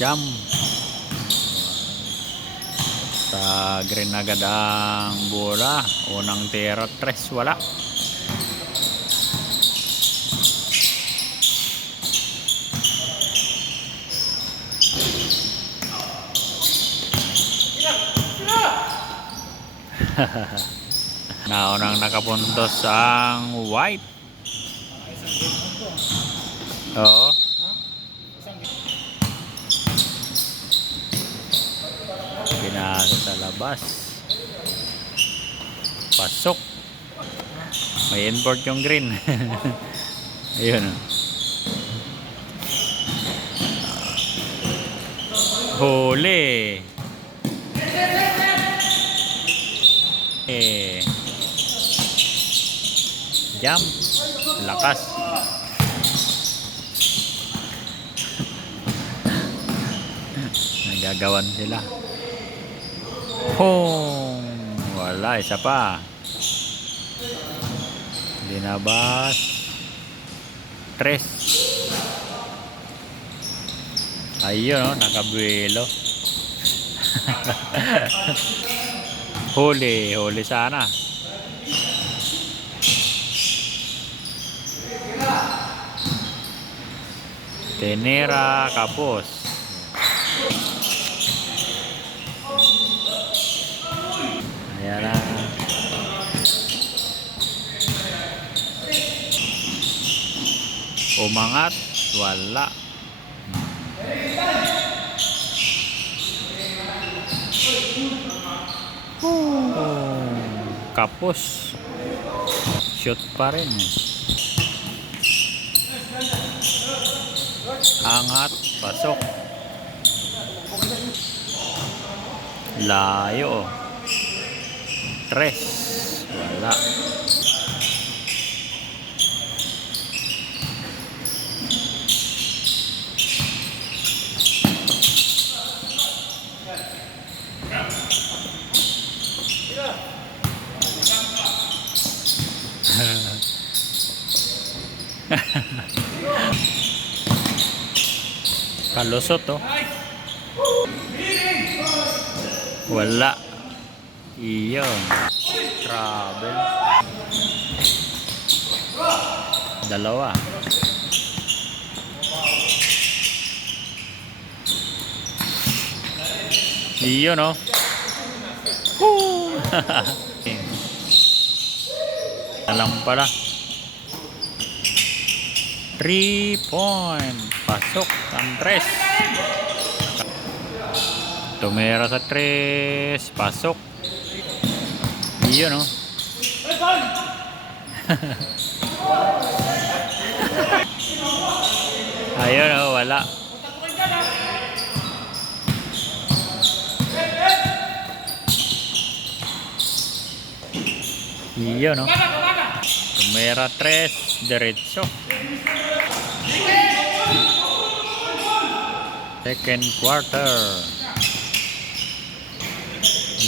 Jam. Sa green agad ang bola. Unang tira, 3, wala. Naunang nakapuntos ang white. Oo. Pinasa sa labas. Pasok. May import yung green. Ayun. Huli. Jam. Lakas. Nagagawan sila. Wala, isa pa. Dinabas. 3. Ayun, oh, nakabuelo. Huli sana. Tenera, kapos. Ayan na. Umangat, wala. Kapos. Shoot pa rin. Angat, pasok. Layo. 3, wala. Kalusot, oh. Wala. Iyon. Travel. 2. Iyon, oh. Alam pala. 3 point. Pasok ang 3. Tumira sa 3. Pasok. Iyon, oh. Ayun, oh, wala. Iyon, oh. Tumira 3. Diretso. Second quarter.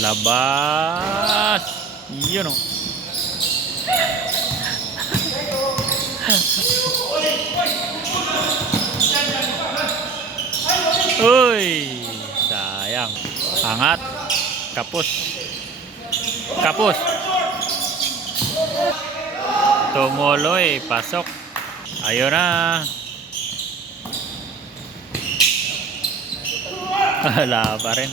Labas. Yun, oh. Uy, sayang. Angat. Kapos. Kapos. Tumuloy. Pasok. Ayun na. Wala pa rin.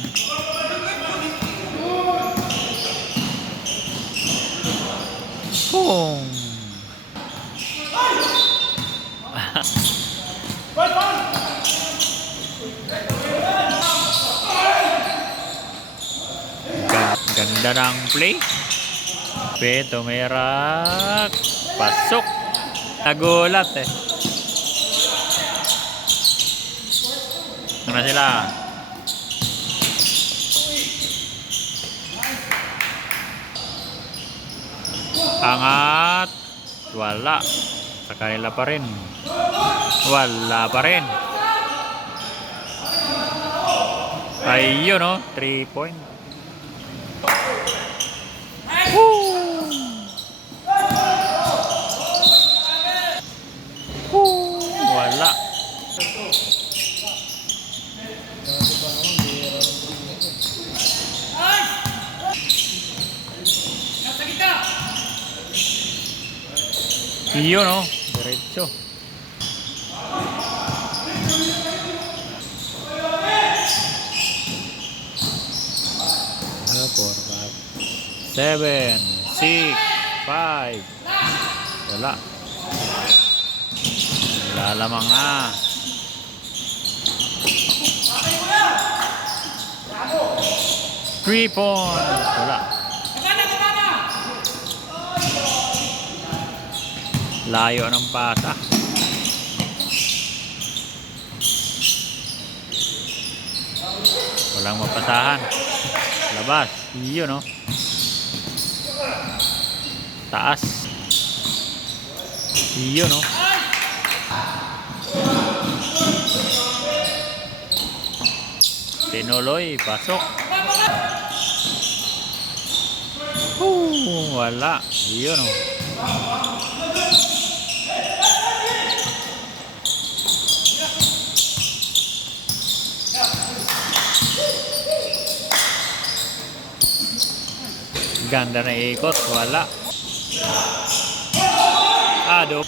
Ganda ng play. Tumirak. Pasok. Nagulat, eh. Ano na sila? Angat. Wala. Sa kanila pa rin. Wala pa rin. Ayun, oh. 3 point. Wala. Yun, no? Diretso. Ano, 4, 5, 7, 6, 5. Wala. Lalamang na. Three points. Wala. Layo ng pasa. Walang mapasahan. Labas. Yun, no? Taas. Yun, no? Tinuloy. Pasok. Wala. Yun, no? Ganda na ikot, wala. Ado.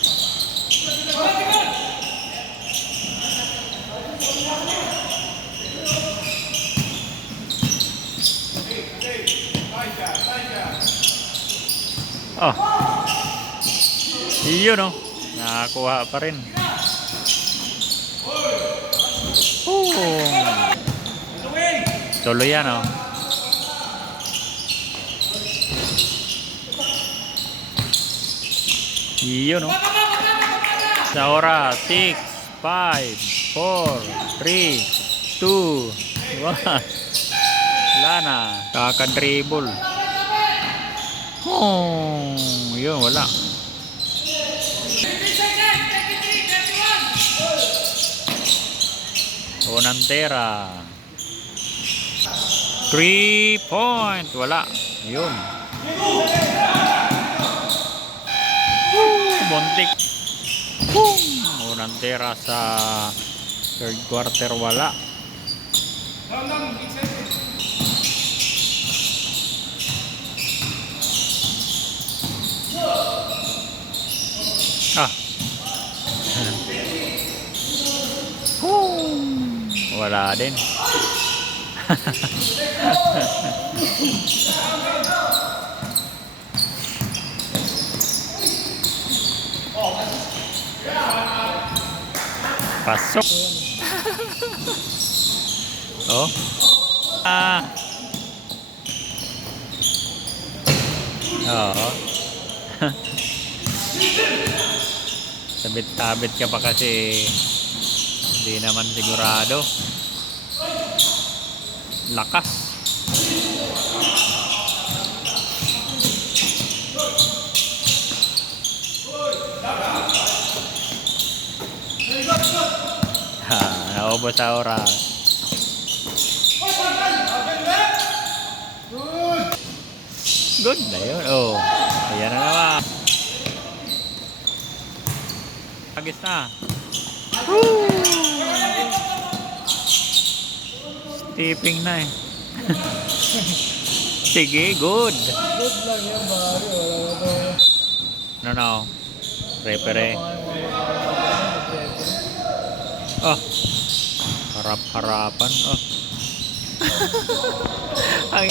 Oh. Iyon, no? Nakakuha pa rin. Tuloy yan, no? Iyon, no? Sa oras, 6, 5, 4, 3, 2, 1. Wala na. Kakadribble. Yun, wala. Unang tera. 3 point. Wala. Yun. Bontik. Unang tera sa third quarter. Wala. Wala din. Pasok. Oh. Oo. Sabit-tabit ka pa kasi hindi naman sigurado. Lakas. Naubos sa oras. Good na yun. Oh, ayan na naman. Agis na. Tipping na eh. Sige, good. Good lang yan, bari. Wala na to. No. Repere. Oh. Harap-harapan. Oh. Ay.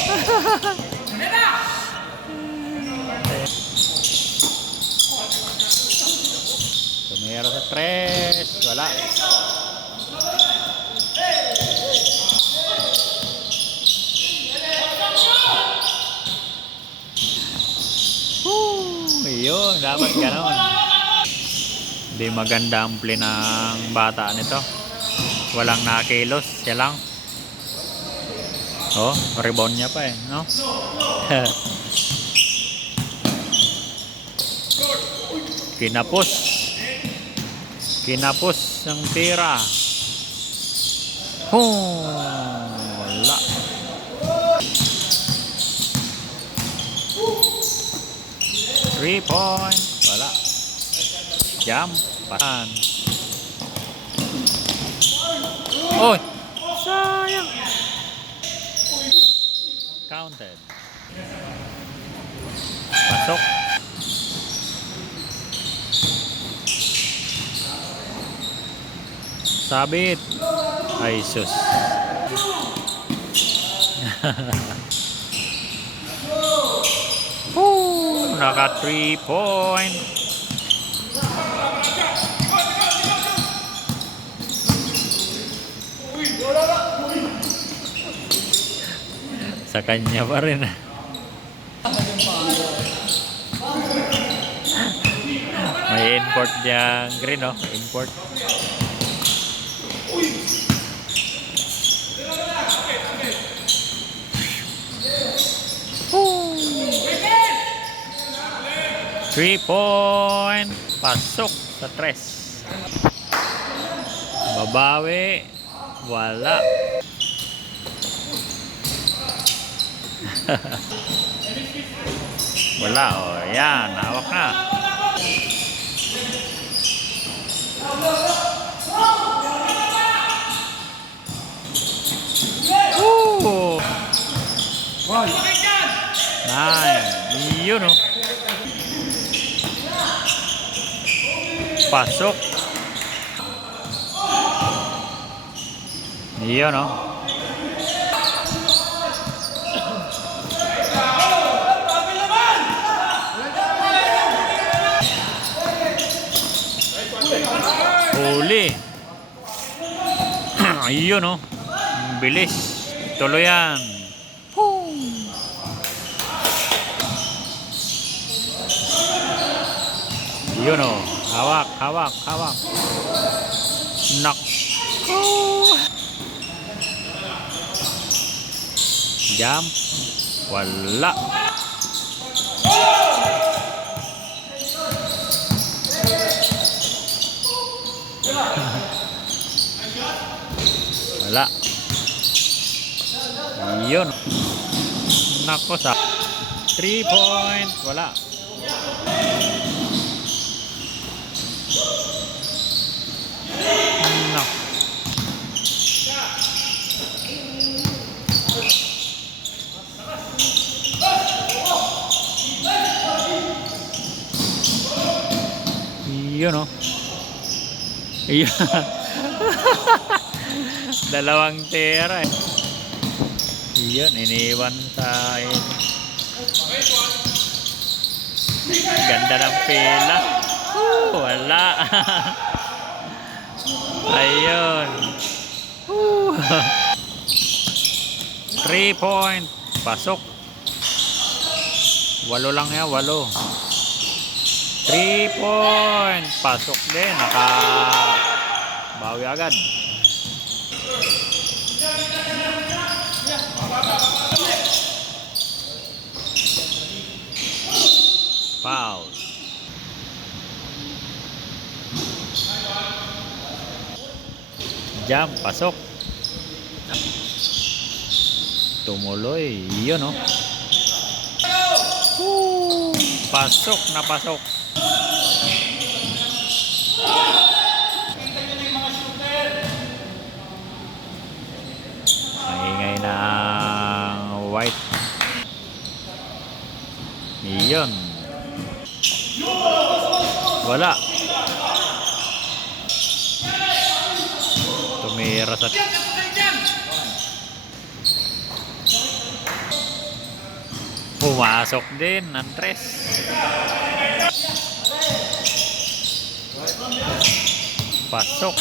Tumira sa tres. Wala. Yun, dapat gano'n. Hindi maganda ang play ng bata nito. Walang nakilos, siya lang. Oh, rebound niya pa eh, no? Kinapos. Kinapos ng tira. Wala. Three point. Wala. Jump. Pasan. Oy. Sayang. Counted. Pasok. Sabit. Ay, sus. Woo! Naka 3 point. Sa kanya pa rin. May import diyang green, oh. Import. Woo! 3 point. Pasok sa tres. Babawi. Wala. Wala, oh. Yan, hawak na. Woo! Nine. Yun, oh. Pasok. Yun, oh. Huli. Ayun, oh. Bilis. Tuloy yan. Yun, oh. Hawak, hawak, hawak. Nak. Jump. Wala. Wala. Yun. Nako sa 3 point. Wala. No. Yun, oh. Yun. Dalawang tira, eh. Yun, iniwan tayo. Ganda ng pila. Wala. Ayun. 3 point. Pasok. 8 lang yan, 8. 3 point. Pasok din. Bawi agad. Foul. Jump, pasok. Tumuloy. Yun, oh. Pasok na pasok. Maingay na ang white. Yun. Wala. Tumira sa... Pumasok din ang tres. Pasok.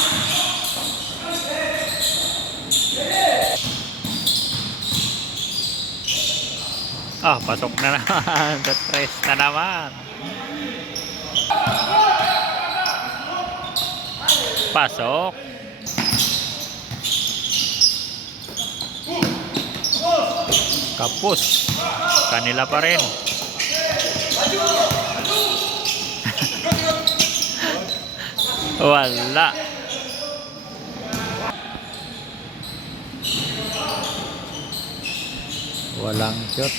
Ah, pasok na naman. Sa tres na naman. Pasok. Kapos. Kanila pa rin. Wala. Walang shot.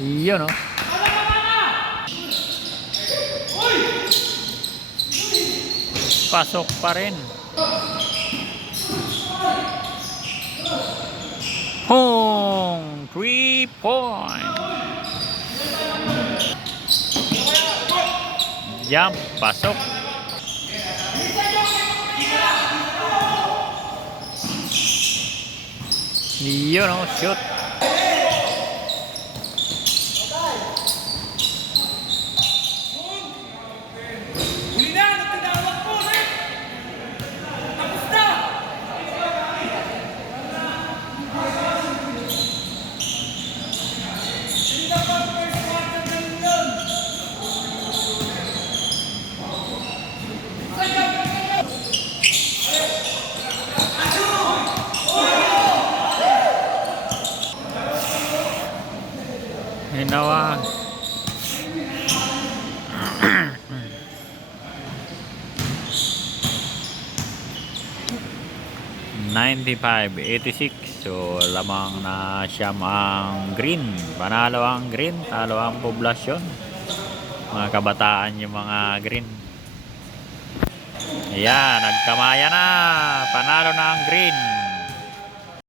Iyon, oh. Pasok pa rin. Home 3 point. Jump, pasok. Yun oh, shoot. Huli na! Nagtinawag po! Tapos na! Hindi na pa first quarter na yun! Hinawa. 95-86. So lamang na siyam ang green. Panalo ang green, talo ang poblasyon. Mga kabataan yung mga green. Ayan, nagkamaya na. Panalo na ang green.